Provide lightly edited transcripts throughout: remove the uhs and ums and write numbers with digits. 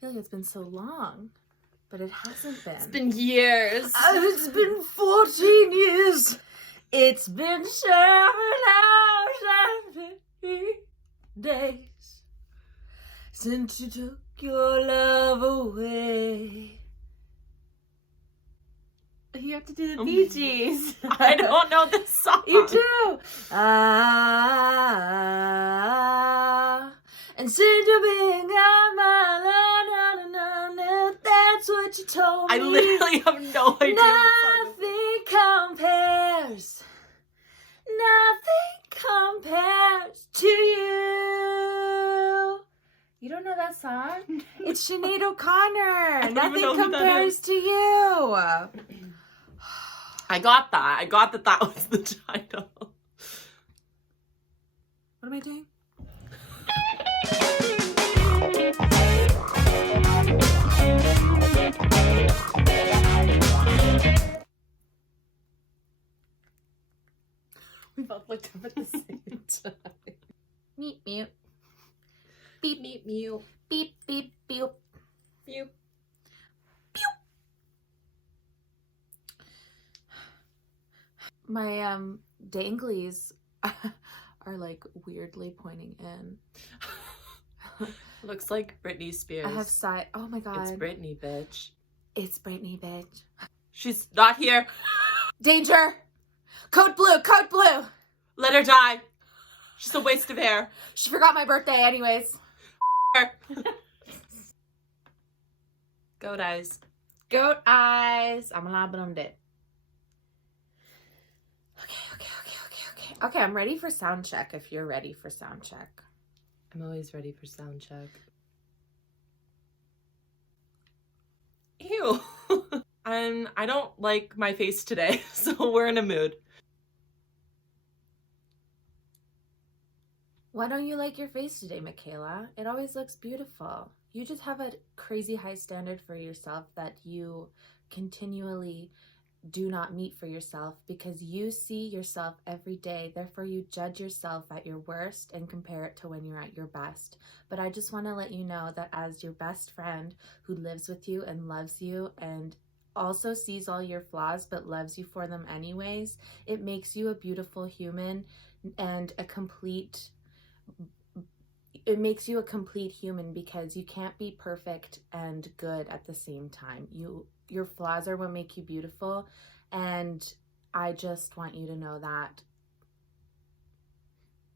feel like it's been so long, but it hasn't been. It's been years. It's been 14 years. It's been 7 days since you took your love away. You have to do the Bee Gees. I don't know this song. You do. And since you've been gone, that's what you told me. I literally have no idea what song Nothing compares. Nothing compares to you. You don't know that song? It's Sinead O'Connor. Nothing compares to you. I got that. I got that was the title. What am I doing? We both looked up at the same time. Meep, meep. Beep, meep, meep. Beep, beep, beep. Beep. My danglies are like weirdly pointing in. Looks like Britney Spears. I have side. Oh my god. It's Britney, bitch. It's Britney, bitch. She's not here. Danger! Code blue, code blue! Let her die. She's a waste of hair. She forgot my birthday anyways. Goat eyes. Goat eyes. I'm gonna it. Okay, I'm ready for sound check if you're ready for sound check. I'm always ready for sound check. Ew. I don't like my face today, so we're in a mood. Why don't you like your face today, Michaela? It always looks beautiful. You just have a crazy high standard for yourself that you continually do not meet for yourself because you see yourself every day. Therefore, you judge yourself at your worst and compare it to when you're at your best. But I just want to let you know that as your best friend who lives with you and loves you and also sees all your flaws but loves you for them anyways, it makes you a beautiful human and it makes you a complete human because you can't be perfect and good at the same time. Your flaws are what make you beautiful, and I just want you to know that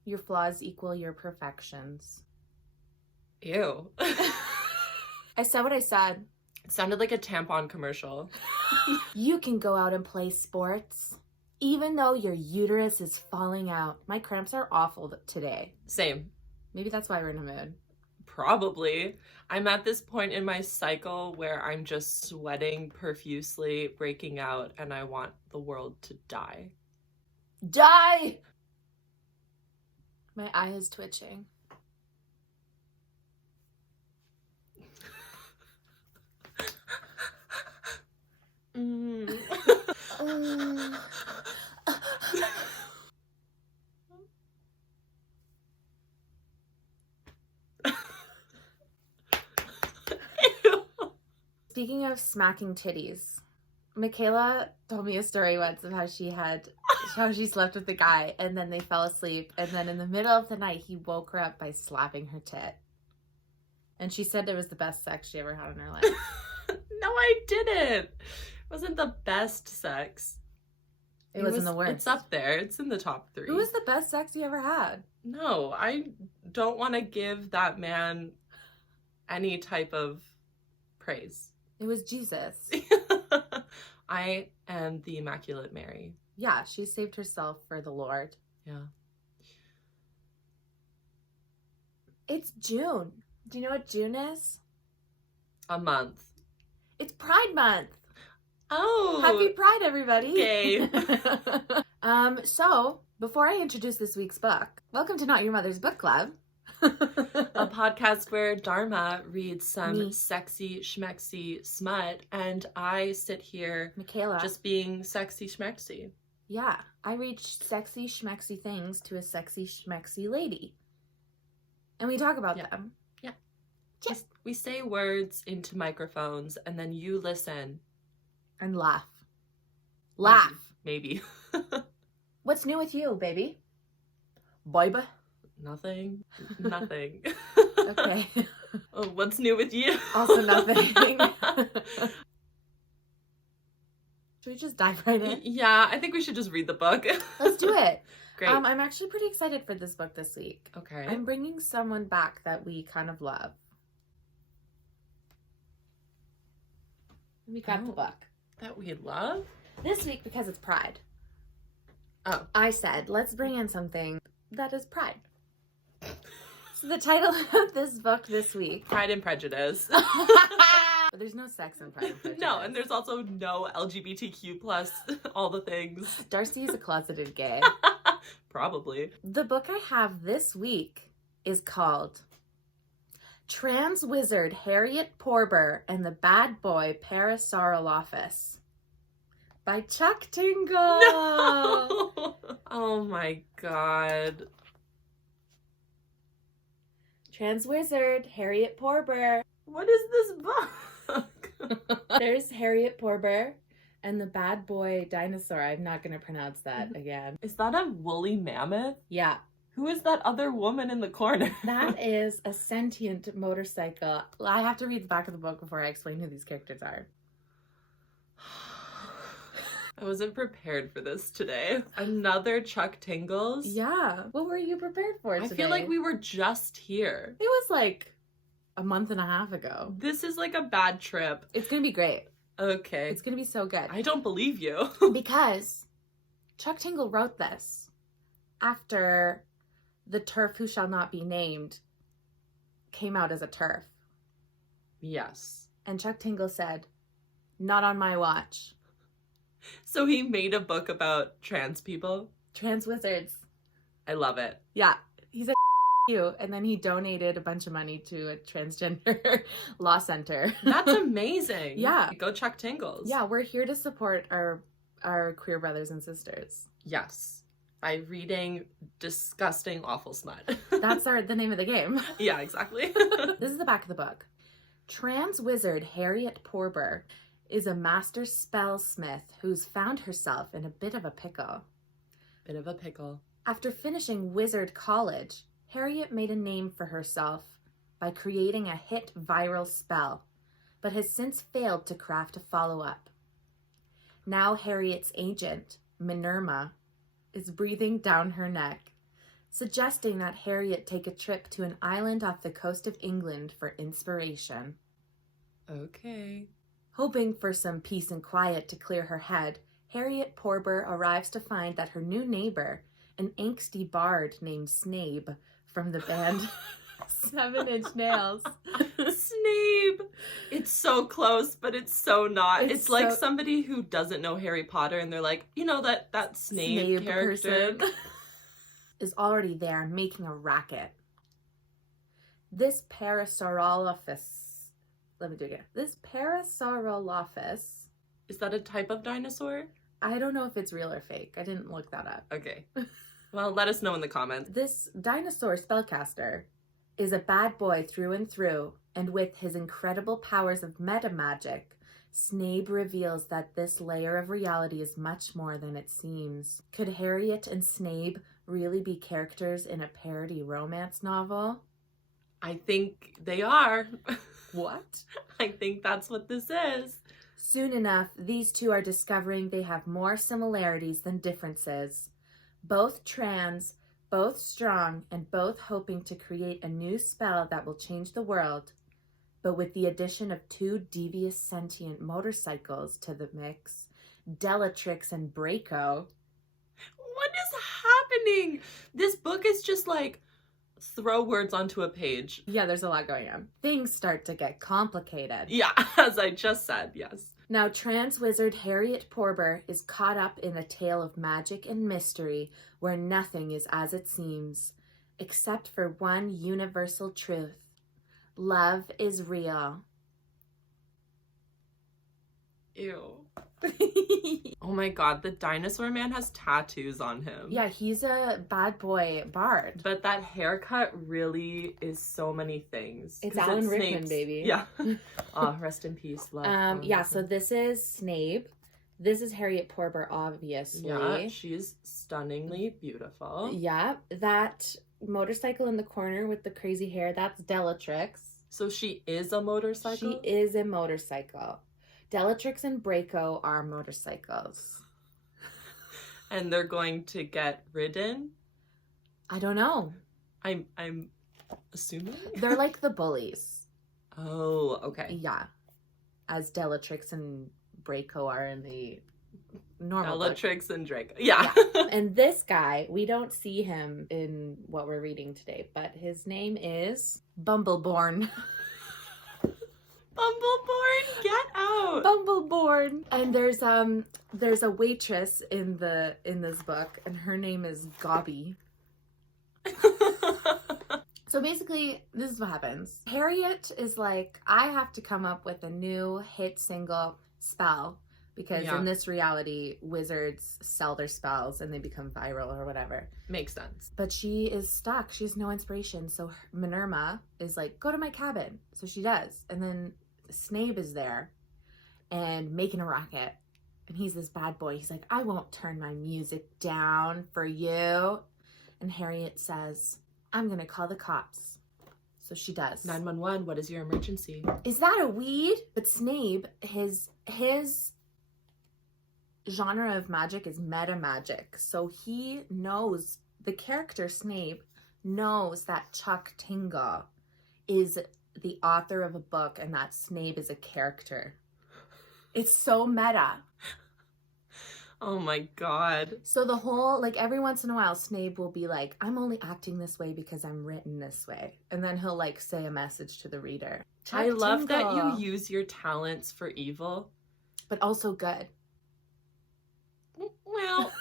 your flaws equal your perfections. Ew. I said what I said. It sounded like a tampon commercial. You can go out and play sports, even though your uterus is falling out. My cramps are awful today. Same. Maybe that's why we're in a mood. Probably. I'm at this point in my cycle where I'm just sweating profusely, breaking out, and I want the world to die. Die! My eye is twitching. Speaking of smacking titties, Michaela told me a story once of how she slept with a guy and then they fell asleep, and then in the middle of the night he woke her up by slapping her tit. And she said it was the best sex she ever had in her life. No, I didn't. It wasn't the best sex. It wasn't the worst. It's up there. It's in the top 3. Who was the best sex you ever had? No, I don't want to give that man any type of praise. It was Jesus. I am the Immaculate Mary. Yeah, she saved herself for the Lord. Yeah. It's June. Do you know what June is? A month. It's Pride Month. Oh. Happy Pride, everybody. Okay. So, before I introduce this week's book, welcome to Not Your Mother's Book Club. A podcast where Dharma reads some sexy schmexy smut and I sit here, Michaela, just being sexy schmexy. Yeah, I read sexy schmexy things to a sexy schmexy lady. And we talk about them. Yeah. Just, we say words into microphones and then you listen. And laugh. Laugh. Maybe. What's new with you, baby? Baby? Nothing. Nothing. Okay. Oh, what's new with you? Also nothing. Should we just dive right in? Yeah, I think we should just read the book. Let's do it. Great. I'm actually pretty excited for this book this week. Okay. I'm bringing someone back that we kind of love. We got the book. That we love? This week, because it's Pride, Oh. I said, let's bring in something that is Pride. So the title of this book this week... Pride and Prejudice. But there's no sex in Pride and Prejudice. No, and there's also no LGBTQ plus all the things. Darcy's a closeted gay. Probably. The book I have this week is called Trans Wizard Harriet Porber and the Bad Boy Parasaurolophus by Chuck Tingle. No! Oh my god. Trans Wizard Harriet Porber. What is this book? There's Harriet Porber and the Bad Boy Dinosaur. I'm not going to pronounce that again. Is that a woolly mammoth? Yeah. Who is that other woman in the corner? That is a sentient motorcycle. I have to read the back of the book before I explain who these characters are. I wasn't prepared for this today. Another Chuck Tingles? Yeah. What were you prepared for today? I feel like we were just here. It was like a month and a half ago. This is like a bad trip. It's going to be great. Okay. It's going to be so good. I don't believe you. Because Chuck Tingle wrote this after the TERF Who Shall Not Be Named came out as a TERF. Yes. And Chuck Tingle said, not on my watch. So he made a book about trans people? Trans wizards. I love it. Yeah. He said you, and then he donated a bunch of money to a transgender law center. That's amazing. Yeah. Go Chuck Tingles. Yeah, we're here to support our queer brothers and sisters. Yes. By reading disgusting, awful smut. That's the name of the game. Yeah, exactly. This is the back of the book. Trans Wizard Harriet Porber is a master spellsmith who's found herself in a bit of a pickle. Bit of a pickle. After finishing Wizard College, Harriet made a name for herself by creating a hit viral spell, but has since failed to craft a follow-up. Now Harriet's agent, Minerva, is breathing down her neck, suggesting that Harriet take a trip to an island off the coast of England for inspiration. Okay. Hoping for some peace and quiet to clear her head, Harriet Porber arrives to find that her new neighbor, an angsty bard named Snape from the band 7 Inch Nails. Snape! It's so close, but it's so not. It's like so... somebody who doesn't know Harry Potter and they're like, you know, that Snape character is already there making a racket. This Parasaurolophus. Let me do it again. This Parasaurolophus. Is that a type of dinosaur? I don't know if it's real or fake. I didn't look that up. Okay. Well, let us know in the comments. This dinosaur spellcaster is a bad boy through and through, and with his incredible powers of meta magic, Snape reveals that this layer of reality is much more than it seems. Could Harriet and Snape really be characters in a parody romance novel? I think they are. What? I think that's what this is. Soon enough, these two are discovering they have more similarities than differences. Both trans, both strong, and both hoping to create a new spell that will change the world. But with the addition of 2 devious sentient motorcycles to the mix, Dellatrix and Braco. What is happening? This book is just like, throw words onto a page. Yeah, there's a lot going on. Things start to get complicated. Yeah, as I just said, yes. Now, Trans Wizard Harriet Porber is caught up in a tale of magic and mystery where nothing is as it seems, except for one universal truth. Love is real. Ew. Oh my god, the dinosaur man has tattoos on him. Yeah, he's a bad boy bard. But that haircut really is so many things. It's 'Cause Alan Rickman, Snape's. baby. Yeah. Oh, rest in peace. Love Alan Yeah, so Rickman. this is Snape. This is Harriet Porber, obviously. Yeah, she's stunningly beautiful. Yeah, that motorcycle in the corner with the crazy hair, that's Bellatrix. So she is a motorcycle? She is a motorcycle. Bellatrix and Draco are motorcycles. And they're going to get ridden? I don't know. I'm assuming? They're like the bullies. Oh, okay. Yeah. As Bellatrix and Draco are in the normal book. Bellatrix and Draco. Yeah. And this guy, we don't see him in what we're reading today, but his name is Bumbleborn. Bumbleborn, get out! Bumbleborn. And there's a waitress in this book, and her name is Gobby. So basically, this is what happens. Harriet is like, I have to come up with a new hit single spell because in this reality, wizards sell their spells and they become viral or whatever. Makes sense. But she is stuck. She has no inspiration. So Minerva is like, go to my cabin. So she does. And then Snape is there and making a racket. And he's this bad boy. He's like, I won't turn my music down for you. And Harriet says, I'm going to call the cops. So she does. 911, what is your emergency? Is that a weed? But Snape, his genre of magic is meta magic. So he knows, the character Snape knows that Chuck Tingle is the author of a book and that Snape is a character. It's so meta. Oh my god. So the whole, like, every once in a while, Snape will be like, I'm only acting this way because I'm written this way. And then he'll, like, say a message to the reader. I love that Tingle. you use your talents for evil. But also good. Well,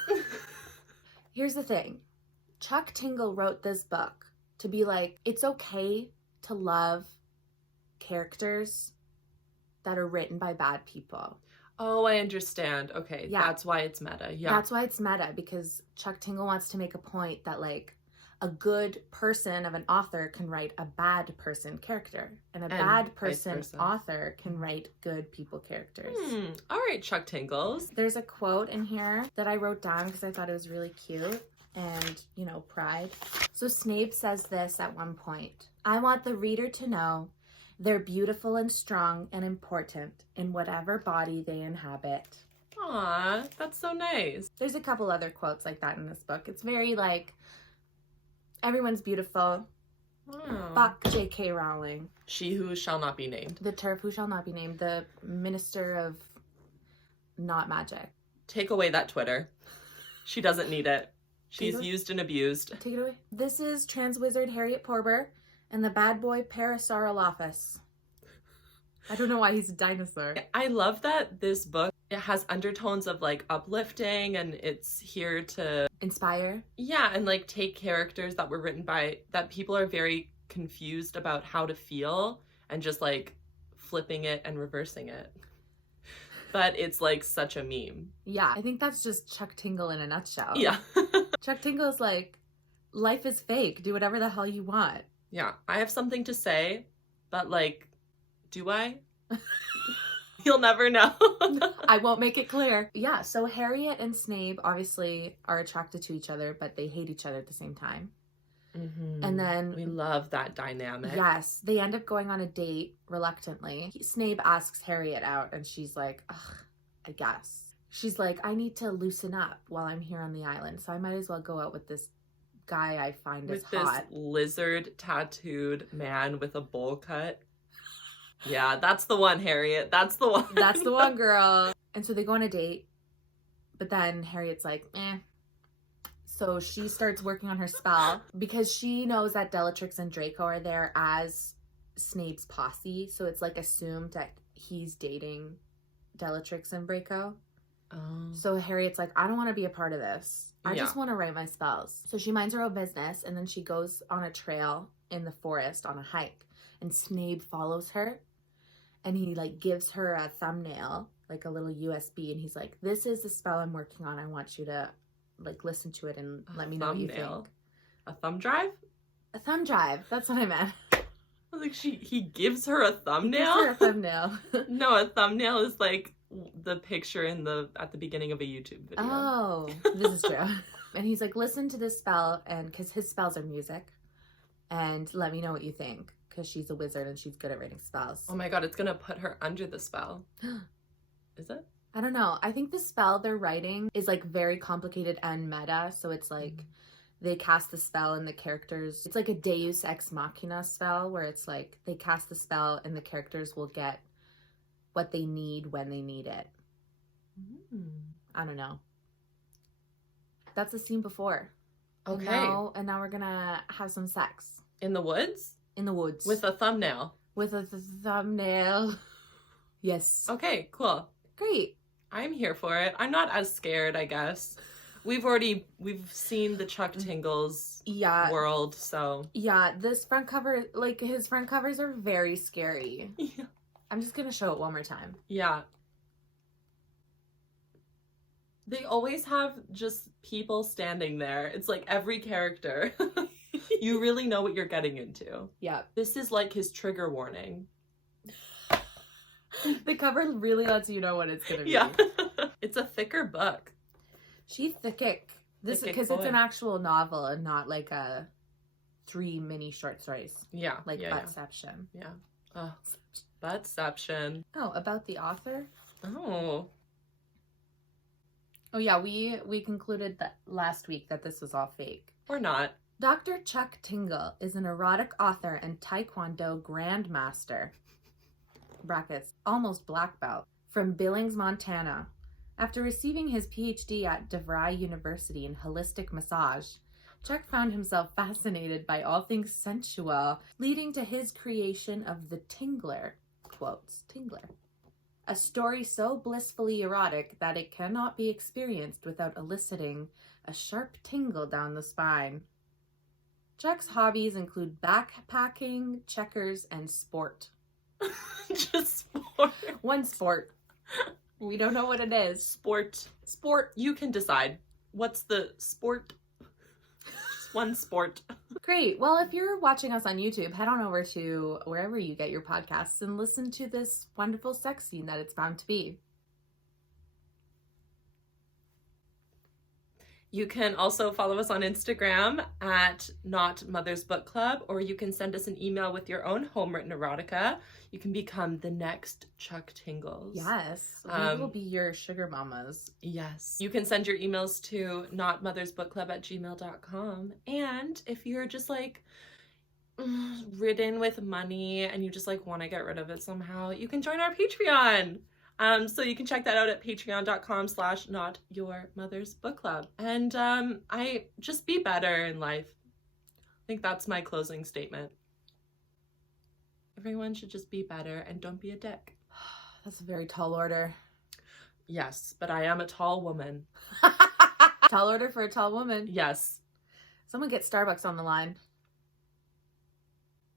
Here's the thing. Chuck Tingle wrote this book to be like, it's okay to love characters that are written by bad people. oh, I understand. Okay, Yeah. that's why it's meta. Yeah. That's why it's meta, because Chuck Tingle wants to make a point that, like, a good person of an author can write a bad person character, and a bad vice person versa. author can write good people characters. All right, Chuck Tingles. There's a quote in here that I wrote down because I thought it was really cute. And, you know, pride. So Snape says this at one point. I want the reader to know they're beautiful and strong and important in whatever body they inhabit. Aw, that's so nice. There's a couple other quotes like that in this book. It's very like, everyone's beautiful. Oh. Fuck J.K. Rowling. She who shall not be named. The turf who shall not be named. The minister of not magic. Take away that Twitter. She doesn't need it. She's Take it- used and abused. Take it away. This is Trans Wizard Harriet Porber and the Bad Boy Parasaurolophus. I don't know why he's a dinosaur. I love that this book, it has undertones of like uplifting, and it's here to, Inspire. yeah, and like take characters that were written by, that people are very confused about how to feel, and just like flipping it and reversing it. But it's like such a meme. Yeah, I think that's just Chuck Tingle in a nutshell. Yeah. Chuck Tingle's like, life is fake. Do whatever the hell you want. Yeah, I have something to say, but like, do I? You'll never know. I won't make it clear. Yeah, so Harriet and Snape obviously are attracted to each other, but they hate each other at the same time. Mm-hmm. And then, we love that dynamic. yes, they end up going on a date reluctantly. Snape asks Harriet out, and she's like, ugh, I guess. She's like, I need to loosen up while I'm here on the island, so I might as well go out with this guy I find With is this hot. lizard tattooed man with a bowl cut. Yeah, that's the one, Harriet. That's the one. That's the one, girl. And so they go on a date, but then Harriet's like, eh. So she starts working on her spell because she knows that Bellatrix and Draco are there as Snape's posse. So it's like assumed that he's dating Bellatrix and Draco. Oh. So Harriet's like, I don't want to be a part of this. I Yeah. just want to write my spells. So she minds her own business, and then she goes on a trail in the forest on a hike. And Snape follows her, and he like gives her a thumbnail, like a little USB, and he's like, "This is the spell I'm working on. I want you to like listen to it and let me know what you think." A thumb drive? A thumb drive. That's what I meant. I was like, he gives her a thumbnail? Gives her a thumbnail. No, a thumbnail is like the picture at the beginning of a YouTube video. Oh, this is true. And he's like, "Listen to this spell," and because his spells are music, and let me know what you think, because she's a wizard and she's good at writing spells. Oh my god, it's gonna put her under the spell. Is it? I don't know. I think the spell they're writing is like very complicated and meta, so it's like they cast the spell and the characters, it's like a Deus Ex Machina spell where it's like they cast the spell and the characters will get what they need when they need it. I don't know. That's the scene before. Okay. And now we're gonna have some sex. In the woods? In the woods. With a thumbnail. With a thumbnail. Yes. Okay, cool. Great. I'm here for it. I'm not as scared, I guess. We've seen the Chuck Tingles world, so. Yeah, this front cover, like his front covers are very scary. Yeah. I'm just gonna show it one more time. Yeah. They always have just people standing there. It's like every character. You really know what you're getting into. Yeah. This is like his trigger warning. The cover really lets you know what it's gonna be. Yeah. It's a thicker book. She's thick. This because it's an actual novel and not like a 3 mini short stories. Yeah. Like Buttception. Yeah. Oh, Buttception. Oh, about the author? Oh. Oh yeah, we concluded that last week that this was all fake. Or not. Dr. Chuck Tingle is an erotic author and Taekwondo grandmaster. Brackets, almost black belt, from Billings, Montana. After receiving his PhD at DeVry University in holistic massage, Chuck found himself fascinated by all things sensual, leading to his creation of the Tingler, quotes, Tingler, a story so blissfully erotic that it cannot be experienced without eliciting a sharp tingle down the spine. Chuck's hobbies include backpacking, checkers, and sport. Just sport. One sport. We don't know what it is. Sport. You can decide. What's the sport? Just one sport. Great. Well, if you're watching us on YouTube, head on over to wherever you get your podcasts and listen to this wonderful sex scene that it's bound to be. You can also follow us on Instagram at Not Mother's Book Club, or you can send us an email with your own homewritten erotica. You can become the next Chuck Tingles. Yes. We will be your sugar mamas. Yes. You can send your emails to notmothersbookclub@gmail.com. And if you're just like ridden with money and you just like want to get rid of it somehow, you can join our Patreon. So you can check that out at patreon.com/notyourmothersbookclub. And I just be better in life. I think that's my closing statement. Everyone should just be better and don't be a dick. That's a very tall order. Yes, but I am a tall woman. Tall order for a tall woman. Yes. Someone get Starbucks on the line.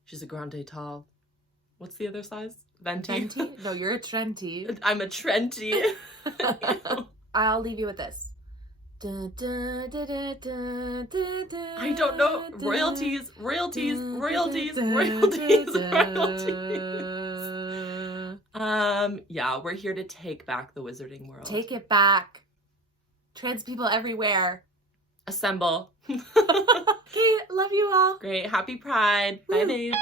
She's a grande tall. What's the other size? Venti? No, you're a Trenty. I'm a Trenty. I'll leave you with this. I don't know. Royalties. Yeah, we're here to take back the wizarding world. Take it back. Trans people everywhere. Assemble. Okay, love you all. Great. Happy Pride. Bye, babes.